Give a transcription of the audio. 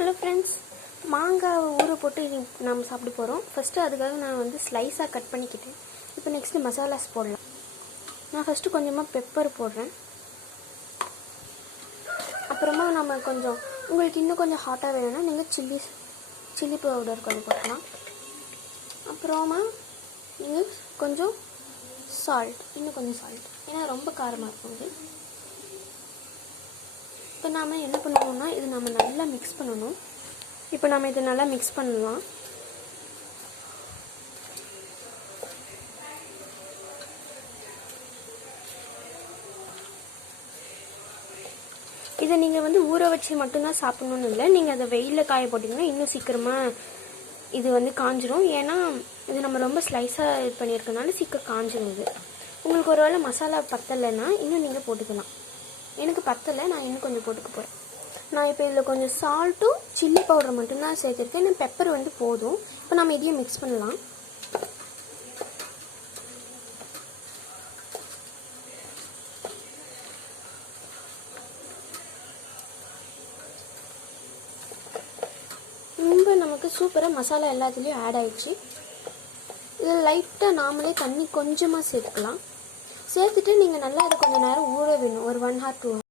Hello friends, மாங்காய் ஊற போட்டு நம்ம சாப்பிட போகிறோம். ஃபஸ்ட்டு அதுக்காக நான் வந்து ஸ்லைஸாக கட் பண்ணிக்கிட்டேன். இப்போ நெக்ஸ்ட்டு மசாலாஸ் போடலாம். நான் ஃபஸ்ட்டு கொஞ்சமாக பெப்பர் போடுறேன். அப்புறமா நம்ம கொஞ்சம் உங்களுக்கு இன்னும் கொஞ்சம் ஹாட்டாக வேணும்னா நீங்கள் சில்லி பவுடர் கொஞ்சம் போடலாம். அப்புறமா நீங்கள் கொஞ்சம் இன்னும் கொஞ்சம் சால்ட், ஏன்னா ரொம்ப காரமாக இருக்கும் இது. இப்போ நாம் என்ன பண்ணணும்னா இது நம்ம நல்லா மிக்ஸ் பண்ணணும். இப்போ நம்ம இதை நல்லா மிக்ஸ் பண்ணலாம். இதை நீங்கள் வந்து ஊற வச்சு மட்டும்தான் சாப்பிட்ணுன்னு இல்லை, நீங்கள் அதை வெயிலில் காய போட்டிங்கன்னா இன்னும் சீக்கிரமாக இது வந்து காஞ்சிரும். ஏன்னா இது நம்ம ரொம்ப ஸ்லைஸாக இது பண்ணியிருக்கனால சீக்கிரம் காஞ்சிரும். இது உங்களுக்கு ஒரு வேளை மசாலா பத்தலைன்னா இன்னும் நீங்கள் போட்டுக்கலாம். எனக்கு பத்தலை, நான் இன்னும் கொஞ்சம் போட்டுக்க போகிறேன். நான் இப்போ இதில் கொஞ்சம் சால்ட்டும் சில்லி பவுடர் மட்டும்தான் சேர்த்துருக்கேன். இன்னும் பெப்பர் வந்து போதும். இப்போ நம்ம இதையும் மிக்ஸ் பண்ணலாம். ரொம்ப நமக்கு சூப்பராக மசாலா எல்லாத்துலேயும் ஆட் ஆகிடுச்சு. இதில் லைட்டாக நாமளே தண்ணி கொஞ்சமாக சேர்த்துக்கலாம். சேர்த்துட்டு நீங்கள் நல்லா அதை கொஞ்சம் நேரம் ஊற வேணும், ஒரு 1 hour 2 hours.